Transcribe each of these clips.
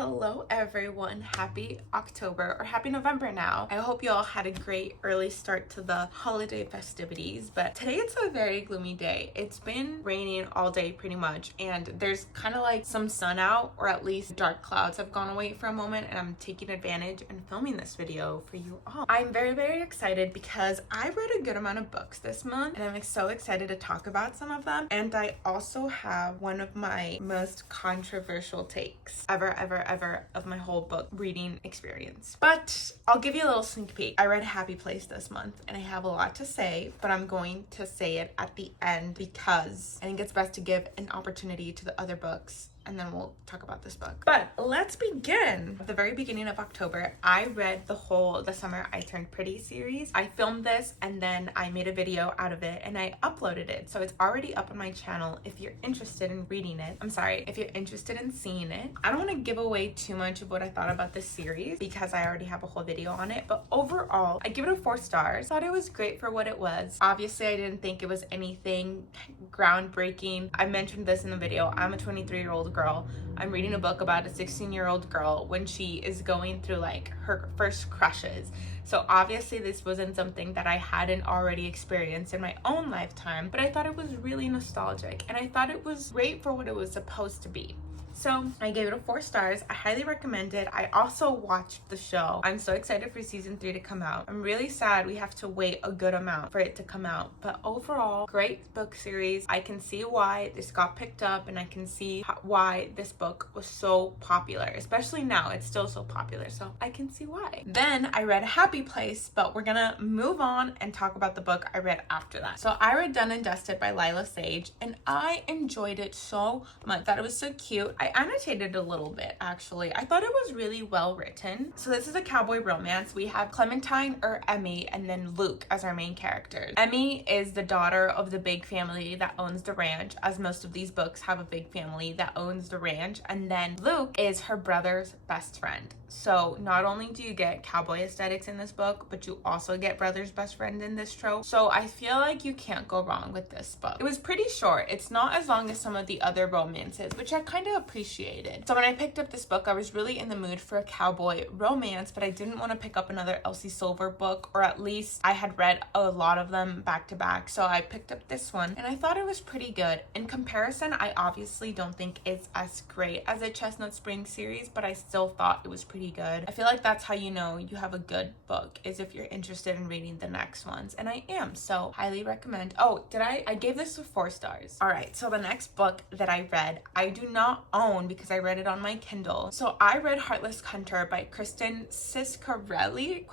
Hello everyone, happy October or happy November now. I hope you all had a great early start to the holiday festivities, but today it's a very gloomy day. It's been raining all day pretty much, and there's kind of like some sun out, or at least dark clouds have gone away for a moment, and I'm taking advantage and filming this video for you all. I'm very excited because I read a good amount of books this month, and I'm so excited to talk about some of them. And I also have one of my most controversial takes ever of my whole book reading experience. But I'll give you a little sneak peek. I read Happy Place this month, and I have a lot to say, but I'm going to say it at the end because I think it's best to give an opportunity to the other books, and then we'll talk about this book. But let's begin. At the very beginning of October, I read The Summer I Turned Pretty series. I filmed this and then I made a video out of it and I uploaded it. So it's already up on my channel if you're interested in reading it. If you're interested in seeing it. I don't want to give away too much of what I thought about this series because I already have a whole video on it. But overall, I give it a 4 stars. Thought it was great for what it was. Obviously, I didn't think it was anything groundbreaking. I mentioned this in the video. I'm a 23-year-old girl. I'm reading a book about a 16-year-old girl when she is going through like her first crushes. So obviously this wasn't something that I hadn't already experienced in my own lifetime, but I thought it was really nostalgic and I thought it was great for what it was supposed to be. So I gave it a 4 stars. I highly recommend it. I also watched the show. I'm so excited for season 3 to come out. I'm really sad we have to wait a good amount for it to come out. But overall, great book series. I can see why this got picked up, and I can see why this book was so popular. Especially now, it's still so popular. So I can see why. Then I read Happy Place, but we're gonna move on and talk about the book I read after that. So I read Done and Dusted by Lila Sage, and I enjoyed it so much. Thought it was so cute. I annotated a little bit, actually. I thought it was really well written. So this is a cowboy romance. We have Clementine or Emmy and then Luke as our main characters. Emmy is the daughter of the big family that owns the ranch, as most of these books have a big family that owns the ranch. And then Luke is her brother's best friend. So not only do you get cowboy aesthetics in this book, but you also get brother's best friend in this trope. So I feel like you can't go wrong with this book. It was pretty short. It's not as long as some of the other romances, which I kind of appreciated. So when I picked up this book, I was really in the mood for a cowboy romance, but I didn't want to pick up another Elsie Silver book, or at least I had read a lot of them back to back. So I picked up this one and I thought it was pretty good. In comparison, I obviously don't think it's as great as a Chestnut Springs series, but I still thought it was pretty good. I feel like that's how you know you have a good book, is if you're interested in reading the next ones, and I am, so highly recommend. Oh, I gave this a 4 stars. All right, so the next book that I read, I do not own because I read it on my Kindle. So I read Heartless Hunter by Kristen Ciscarelli, ?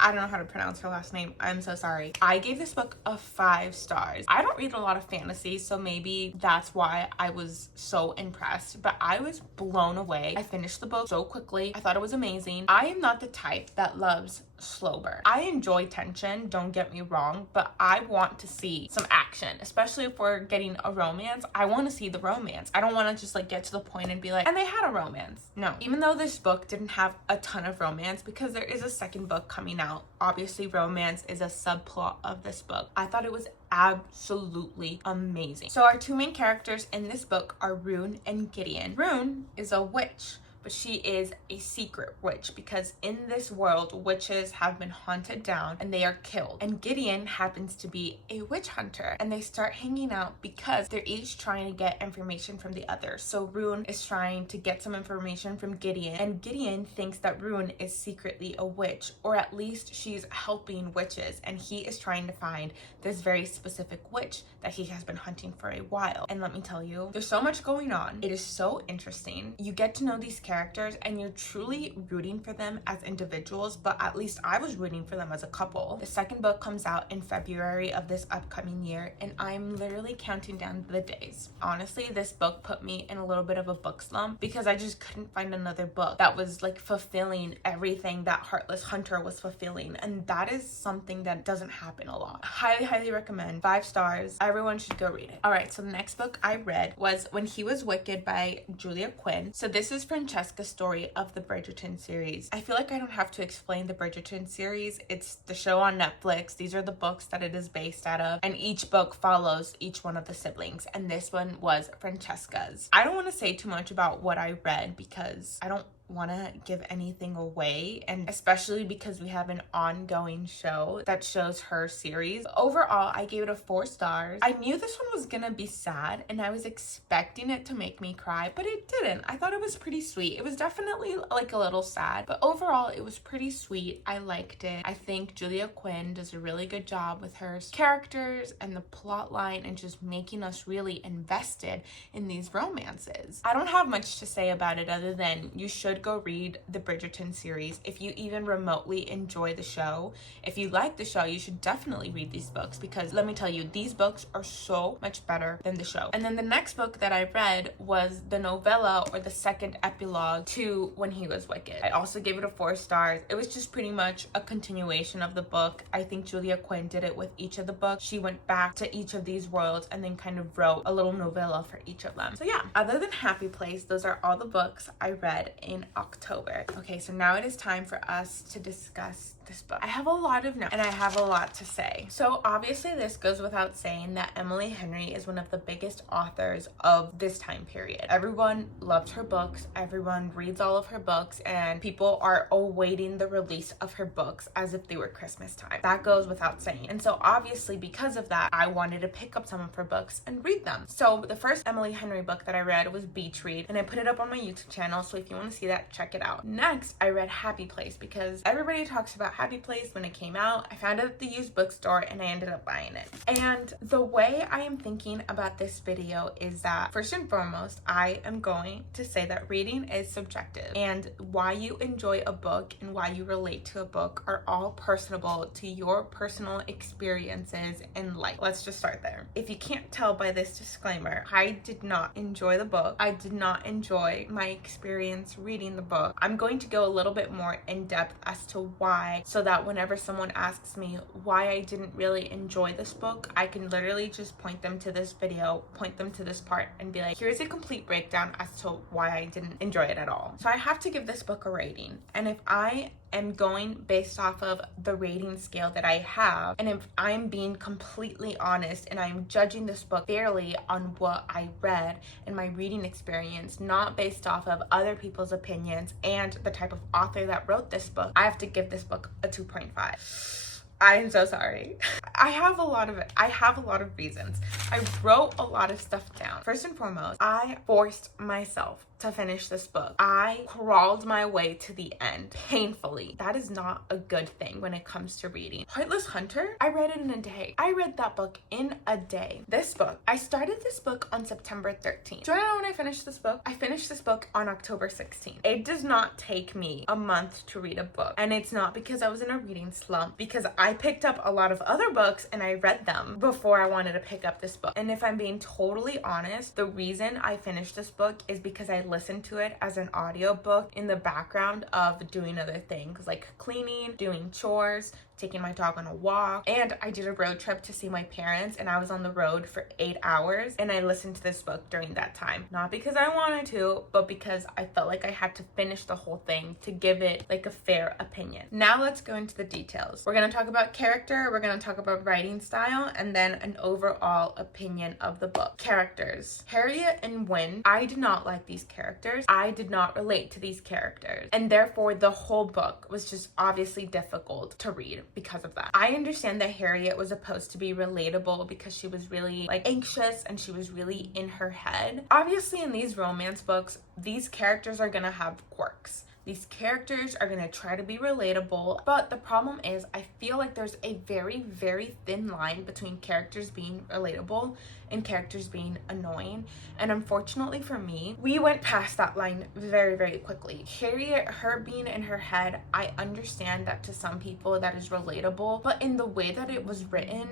I don't know how to pronounce her last name. I'm so sorry. I gave this book a 5 stars. I don't read a lot of fantasy, so maybe that's why I was so impressed, but I was blown away. I finished the book so quickly. I thought it was amazing. I am not the type that loves slow burn. I enjoy tension, don't get me wrong, but I want to see some action, especially if we're getting a romance. I want to see the romance. I don't want to just like get to the point and be like, and they had a romance. No. Even though this book didn't have a ton of romance, because there is a second book coming out, obviously romance is a subplot of this book. I thought it was absolutely amazing. So our 2 main characters in this book are Rune and Gideon. Rune is a witch, but she is a secret witch because in this world, witches have been hunted down and they are killed. And Gideon happens to be a witch hunter, and they start hanging out because they're each trying to get information from the other. So Rune is trying to get some information from Gideon, and Gideon thinks that Rune is secretly a witch, or at least she's helping witches, and he is trying to find this very specific witch that he has been hunting for a while. And let me tell you, there's so much going on. It is so interesting. You get to know these characters and you're truly rooting for them as individuals, but at least I was rooting for them as a couple. The second book comes out in February of this upcoming year, and I'm literally counting down the days. Honestly, this book put me in a little bit of a book slump because I just couldn't find another book that was like fulfilling everything that Heartless Hunter was fulfilling, and that is something that doesn't happen a lot. Highly recommend. 5 stars. Everyone should go read it. All right, so the next book I read was When He Was Wicked by Julia Quinn. So this is Francesca's story of the Bridgerton series. I feel like I don't have to explain the Bridgerton series. It's the show on Netflix. These are the books that it is based out of, and each book follows each one of the siblings, and this one was Francesca's. I don't want to say too much about what I read because I don't want to give anything away, and especially because we have an ongoing show that shows her series. Overall, I gave it a 4 stars. I knew this one was gonna be sad and I was expecting it to make me cry, but it didn't. I thought it was pretty sweet. It was definitely like a little sad, but overall it was pretty sweet. I liked it. I think Julia Quinn does a really good job with her characters and the plot line and just making us really invested in these romances. I don't have much to say about it other than you should go read the Bridgerton series if you even remotely enjoy the show. If you like the show, you should definitely read these books, because let me tell you, these books are so much better than the show. And then the next book that I read was the novella, or the second epilogue to When He Was Wicked. I also gave it a 4 stars. It was just pretty much a continuation of the book. I think Julia Quinn did it with each of the books. She went back to each of these worlds and then kind of wrote a little novella for each of them. So yeah, other than Happy Place, those are all the books I read in October. Okay, so now it is time for us to discuss this book. I have a lot of notes and I have a lot to say. So obviously this goes without saying that Emily Henry is one of the biggest authors of this time period. Everyone loves her books, everyone reads all of her books, and people are awaiting the release of her books as if they were Christmas time. That goes without saying. And so obviously because of that, I wanted to pick up some of her books and read them. So the first Emily Henry book that I read was Beach Read, and I put it up on my YouTube channel, so if you want to see that, check it out. Next, I read Happy Place because everybody talks about Happy Place when it came out. I found it at the used bookstore and I ended up buying it. And the way I am thinking about this video is that first and foremost, I am going to say that reading is subjective, and why you enjoy a book and why you relate to a book are all personable to your personal experiences in life. Let's just start there. If you can't tell by this disclaimer, I did not enjoy the book. I did not enjoy my experience reading the book. I'm going to go a little bit more in depth as to why, so that whenever someone asks me why I didn't really enjoy this book, I can literally just point them to this video, point them to this part, and be like, here's a complete breakdown as to why I didn't enjoy it at all. So I have to give this book a rating, and if I am going based off of the rating scale that I have, and if I'm being completely honest and I'm judging this book fairly on what I read and my reading experience, not based off of other people's opinions and the type of author that wrote this book, I have to give this book a 2.5. I'm so sorry. I have a lot of reasons. I wrote a lot of stuff down. First and foremost, I forced myself to finish this book. I crawled my way to the end painfully. That is not a good thing when it comes to reading. Heartless Hunter, I read it in a day. I read that book in a day. This book, I started this book on September 13th. Do you know when I finished this book? I finished this book on October 16th. It does not take me a month to read a book. And it's not because I was in a reading slump, because I picked up a lot of other books and I read them before I wanted to pick up this book. And if I'm being totally honest, the reason I finished this book is because I listened to it as an audiobook in the background of doing other things like cleaning, doing chores, taking my dog on a walk, and I did a road trip to see my parents, and I was on the road for 8 hours, and I listened to this book during that time. Not because I wanted to, but because I felt like I had to finish the whole thing to give it like a fair opinion. Now let's go into the details. We're gonna talk about character, we're gonna talk about writing style, and then an overall opinion of the book. Characters. Harriet and Wynne, I did not like these characters. I did not relate to these characters, and therefore the whole book was just obviously difficult to read because of that. I understand that Harriet was supposed to be relatable because she was really like anxious and she was really in her head. Obviously in these romance books, these characters are gonna have quirks. These characters are going to try to be relatable, but the problem is I feel like there's a very, very thin line between characters being relatable and characters being annoying. And unfortunately for me, we went past that line very, very quickly. Harriet, her being in her head, I understand that to some people that is relatable, but in the way that it was written,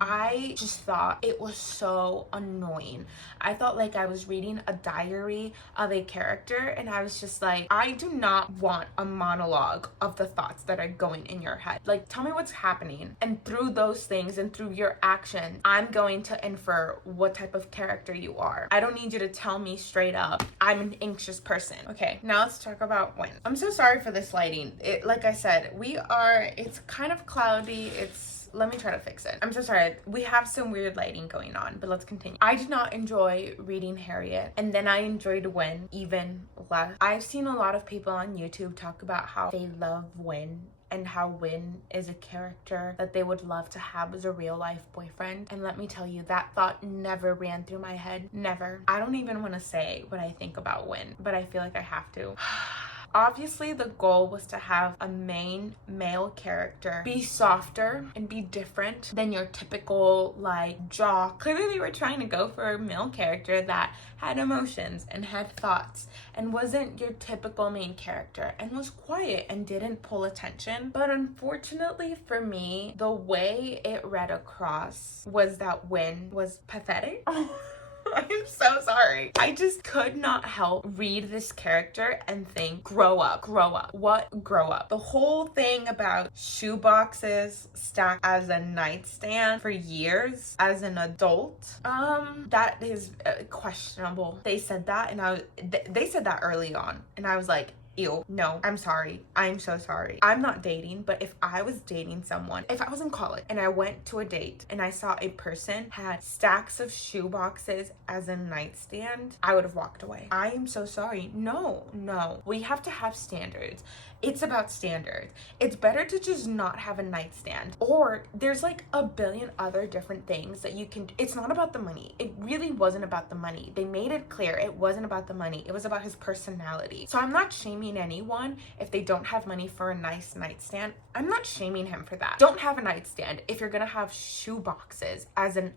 I just thought it was so annoying. I felt like I was reading a diary of a character, and I was just like, I do not want a monologue of the thoughts that are going in your head. Like, tell me what's happening, and through those things and through your action, I'm going to infer what type of character you are. I don't need you to tell me straight up, I'm an anxious person. Okay, now let's talk about Wynne. I'm so sorry for this lighting. Like I said, it's kind of cloudy. It's Let me try to fix it. I'm so sorry. We have some weird lighting going on, but let's continue. I did not enjoy reading Harriet, and then I enjoyed Win even less. I've seen a lot of people on YouTube talk about how they love Win and how Win is a character that they would love to have as a real life boyfriend. And let me tell you, that thought never ran through my head. Never. I don't even want to say what I think about Win, but I feel like I have to. Obviously, the goal was to have a main male character be softer and be different than your typical, like, jock. Clearly, they were trying to go for a male character that had emotions and had thoughts and wasn't your typical main character and was quiet and didn't pull attention. But unfortunately for me, the way it read across was that Win was pathetic. I'm so sorry. I just could not help read this character and think, grow up, grow up. What grow up? The whole thing about shoeboxes stacked as a nightstand for years as an adult, that is questionable. They said that, and they said that early on, and I was like, ew, no, I'm sorry. I'm so sorry. I'm not dating, but if I was dating someone, if I was in college and I went to a date and I saw a person had stacks of shoe boxes as a nightstand, I would have walked away. I am so sorry. No. We have to have standards. It's about standards. It's better to just not have a nightstand. Or there's like a billion other different things that you can. It's not about the money. It really wasn't about the money. They made it clear it wasn't about the money. It was about his personality. So I'm not shaming anyone if they don't have money for a nice nightstand. I'm not shaming him for that. Don't have a nightstand if you're gonna have shoe boxes as an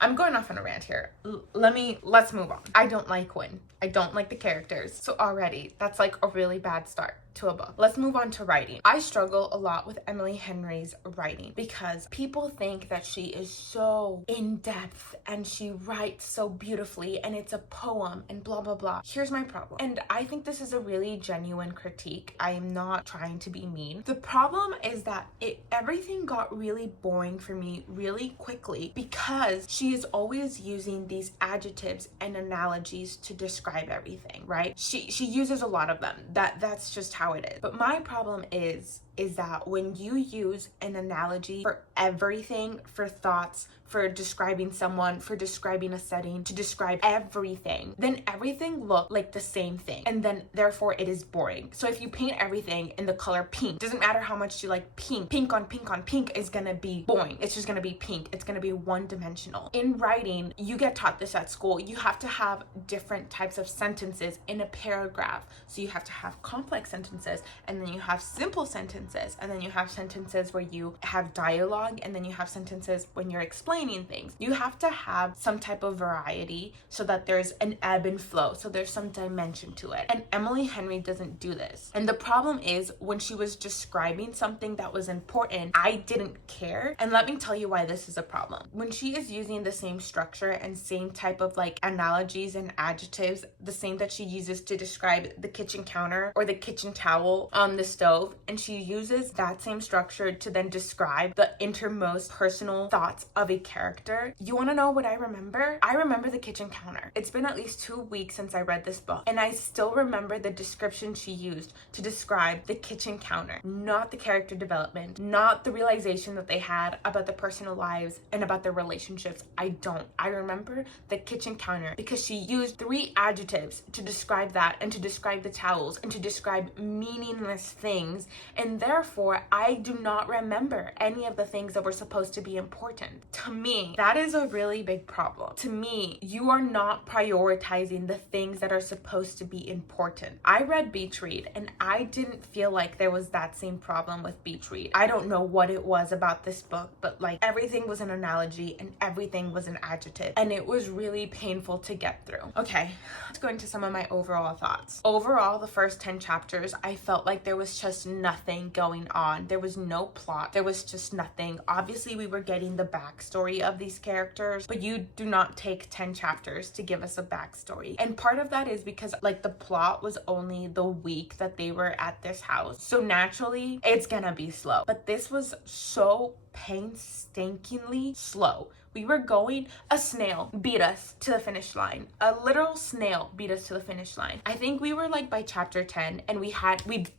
I'm going off on a rant here. Let's move on. I don't like Win. I don't like the characters. So already, that's like a really bad start to a book. Let's move on to writing. I struggle a lot with Emily Henry's writing because people think that she is so in-depth and she writes so beautifully and it's a poem and blah, blah, blah. Here's my problem. And I think this is a really genuine critique. I am not trying to be mean. The problem is that everything got really boring for me really quickly because she is always using these adjectives and analogies to describe everything, right? She uses a lot of them. That's just how it is. But my problem is that when you use an analogy for everything, for thoughts, for describing someone, for describing a setting, to describe everything, then everything looks like the same thing. And then therefore it is boring. So if you paint everything in the color pink, doesn't matter how much you like pink, pink on pink on pink is gonna be boring. It's just gonna be pink. It's gonna be one-dimensional. In writing, you get taught this at school. You have to have different types of sentences in a paragraph. So you have to have complex sentences, and then you have simple sentences, and then you have sentences where you have dialogue, and then you have sentences when you're explaining things. You have to have some type of variety so that there's an ebb and flow, so there's some dimension to it. And Emily Henry doesn't do this. And the problem is when she was describing something that was important, I didn't care. And let me tell you why this is a problem. When she is using the same structure and same type of like analogies and adjectives, the same that she uses to describe the kitchen counter or the kitchen towel on the stove, and she uses that same structure to then describe the innermost personal thoughts of a character. You want to know what I remember? I remember the kitchen counter. It's been at least 2 weeks since I read this book, and I still remember the description she used to describe the kitchen counter, not the character development, not the realization that they had about their personal lives and about their relationships. I remember the kitchen counter because she used 3 adjectives to describe that and to describe the towels and to describe meaningless things, and therefore I do not remember any of the things that were supposed to be important. To me, that is a really big problem. To me, you are not prioritizing the things that are supposed to be important. I read Beach Read and I didn't feel like there was that same problem with Beach Read. I don't know what it was about this book, but like everything was an analogy and everything was an adjective, and it was really painful to get through. Okay, let's go into some of my overall thoughts. Overall, the first 10 chapters, I felt like there was just nothing going on. There was no plot. There was just nothing. Obviously, we were getting the backstory of these characters, but you do not take 10 chapters to give us a backstory. And part of that is because like the plot was only the week that they were at this house. So naturally, it's gonna be slow. But this was so painstakingly slow. We were going, a snail beat us to the finish line. A literal snail beat us to the finish line. I think we were like by chapter 10 and we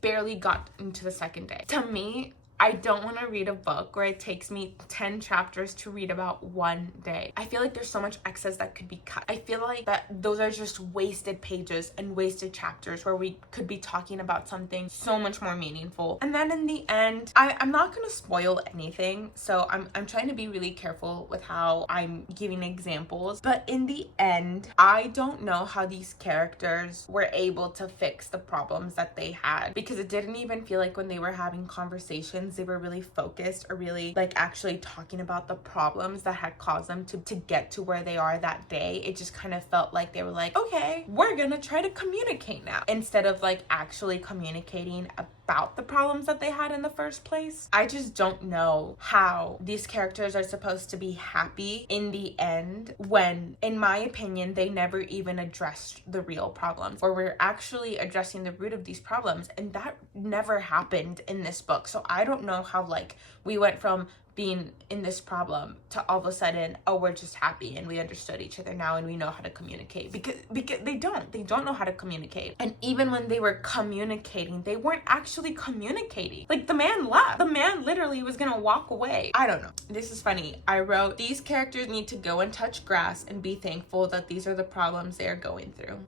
barely got into the second day. To me, I don't want to read a book where it takes me 10 chapters to read about one day. I feel like there's so much excess that could be cut. I feel like that those are just wasted pages and wasted chapters where we could be talking about something so much more meaningful. And then in the end, I'm not going to spoil anything, so I'm trying to be really careful with how I'm giving examples. But in the end, I don't know how these characters were able to fix the problems that they had, because it didn't even feel like when they were having conversations they were really focused or really like actually talking about the problems that had caused them to get to where they are that day. It just kind of felt like they were like, okay, we're gonna try to communicate now, instead of like actually communicating about the problems that they had in the first place. I just don't know how these characters are supposed to be happy in the end when, in my opinion, they never even addressed the real problems, or we're actually addressing the root of these problems, and that never happened in this book. So I don't know how like we went from being in this problem to all of a sudden, oh, we're just happy and we understood each other now and we know how to communicate, because they don't know how to communicate. And even when they were communicating, they weren't actually communicating. Like, the man left. The man literally was gonna walk away. I don't know. This is funny. I wrote, these characters need to go and touch grass and be thankful that these are the problems they're going through.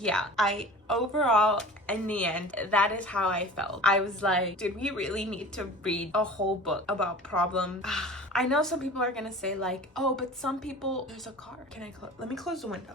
Yeah, overall, in the end, that is how I felt. I was like, did we really need to read a whole book about problems? I know some people are gonna say like, oh, but some people, there's a car. Let me close the window.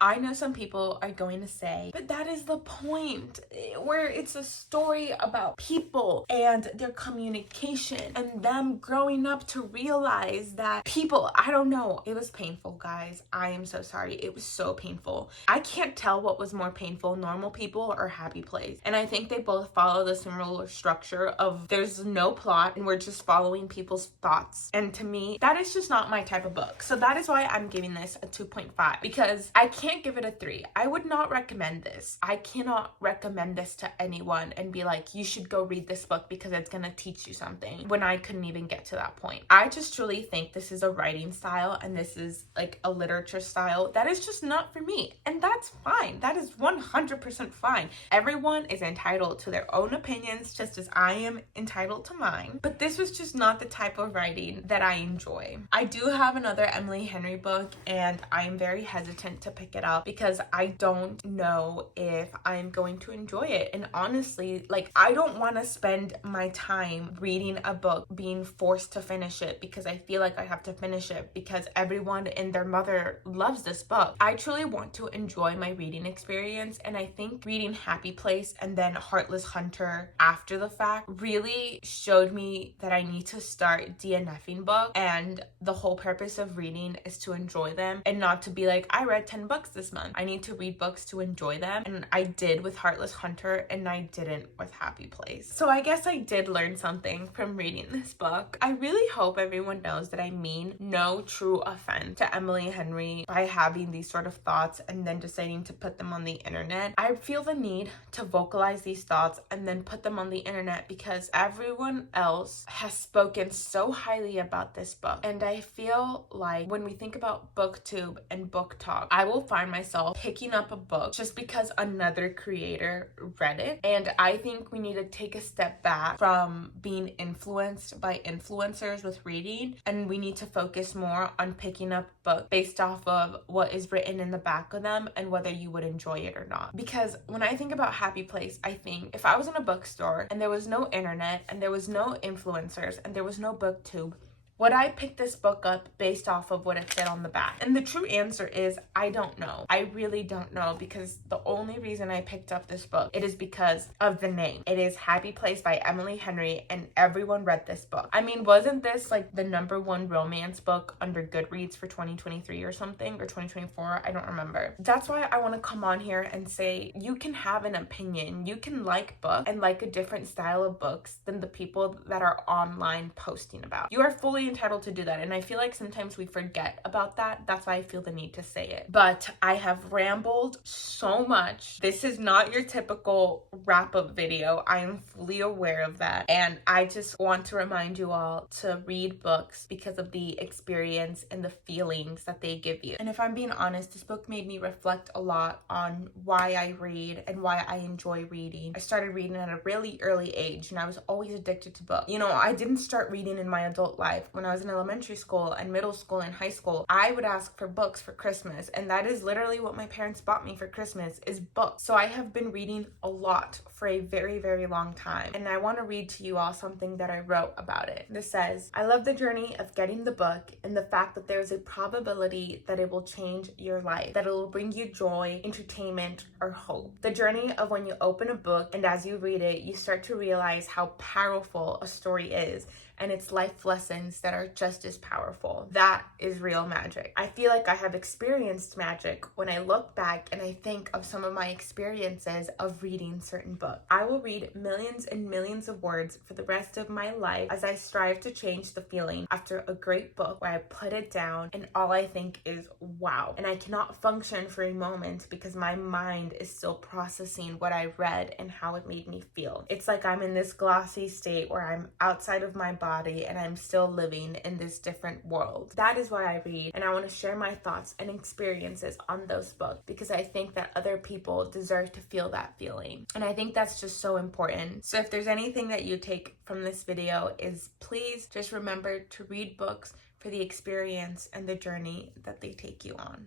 I know some people are going to say, but that is the point, where it's a story about people and their communication and them growing up to realize that people, I don't know. It was painful, guys. I am so sorry. It was so painful. I can't tell what was more painful, Normal People or Happy Place. And I think they both follow the similar structure of there's no plot and we're just following people's thoughts. And to me, that is just not my type of book. So that is why I'm giving this a 2.5, because I can't give it a 3. I would not recommend this. I cannot recommend this to anyone and be like, you should go read this book because it's gonna teach you something, when I couldn't even get to that point. I just truly think this is a writing style and this is like a literature style that is just not for me. And that's fine. That is 100% fine. Everyone is entitled to their own opinions, just as I am entitled to mine. But this was just not the type of writing that I enjoy. I do have another Emily Henry book and I am very hesitant to pick it up because I don't know if I'm going to enjoy it. And honestly, like, I don't want to spend my time reading a book being forced to finish it because I feel like I have to finish it because everyone and their mother loves this book. I truly want to enjoy my reading experience, and I think reading Happy Place and then Heartless Hunter after the fact really showed me that I need to start DNFing books, and the whole purpose of reading is to enjoy them and not to be like, I read 10 books this month. I need to read books to enjoy them, and I did with Heartless Hunter and I didn't with Happy Place. So I guess I did learn something from reading this book. I really hope everyone knows that I mean no true offense to Emily Henry by having these sort of thoughts and then deciding to put them on the internet. I feel the need to vocalize these thoughts and then put them on the internet because everyone else has spoken so highly about this book. And I feel like when we think about BookTube and BookTok, I will find myself picking up a book just because another creator read it. And I think we need to take a step back from being influenced by influencers with reading, and we need to focus more on picking up books based off of what is written in the back of them and whether you would enjoy it or not. Because when I think about Happy Place, I think if I was in a bookstore and there was no internet and there was no influencers and there was no BookTube, would I pick this book up based off of what it said on the back? And the true answer is, I don't know. I really don't know, because the only reason I picked up this book, it is because of the name. It is Happy Place by Emily Henry, and everyone read this book. I mean, wasn't this like the #1 romance book under Goodreads for 2023 or something, or 2024? I don't remember. That's why I want to come on here and say, you can have an opinion. You can like books and like a different style of books than the people that are online posting about. You are fully entitled to do that. And I feel like sometimes we forget about that. That's why I feel the need to say it. But I have rambled so much. This is not your typical wrap-up video. I am fully aware of that. And I just want to remind you all to read books because of the experience and the feelings that they give you. And if I'm being honest, this book made me reflect a lot on why I read and why I enjoy reading. I started reading at a really early age and I was always addicted to books. You know, I didn't start reading in my adult life. When I was in elementary school and middle school and high school, I would ask for books for Christmas, and that is literally what my parents bought me for Christmas, is books. So I have been reading a lot for a very, very long time. And I want to read to you all something that I wrote about it. This says, I love the journey of getting the book and the fact that there's a probability that it will change your life, that it will bring you joy, entertainment, or hope. The journey of when you open a book and as you read it, you start to realize how powerful a story is and its life lessons that are just as powerful. That is real magic. I feel like I have experienced magic when I look back and I think of some of my experiences of reading certain books. I will read millions and millions of words for the rest of my life as I strive to change the feeling after a great book where I put it down and all I think is wow. And I cannot function for a moment because my mind is still processing what I read and how it made me feel. It's like I'm in this glossy state where I'm outside of my body and I'm still living in this different world. That is why I read, and I want to share my thoughts and experiences on those books because I think that other people deserve to feel that feeling. And I think that's just so important. So if there's anything that you take from this video, is please just remember to read books for the experience and the journey that they take you on.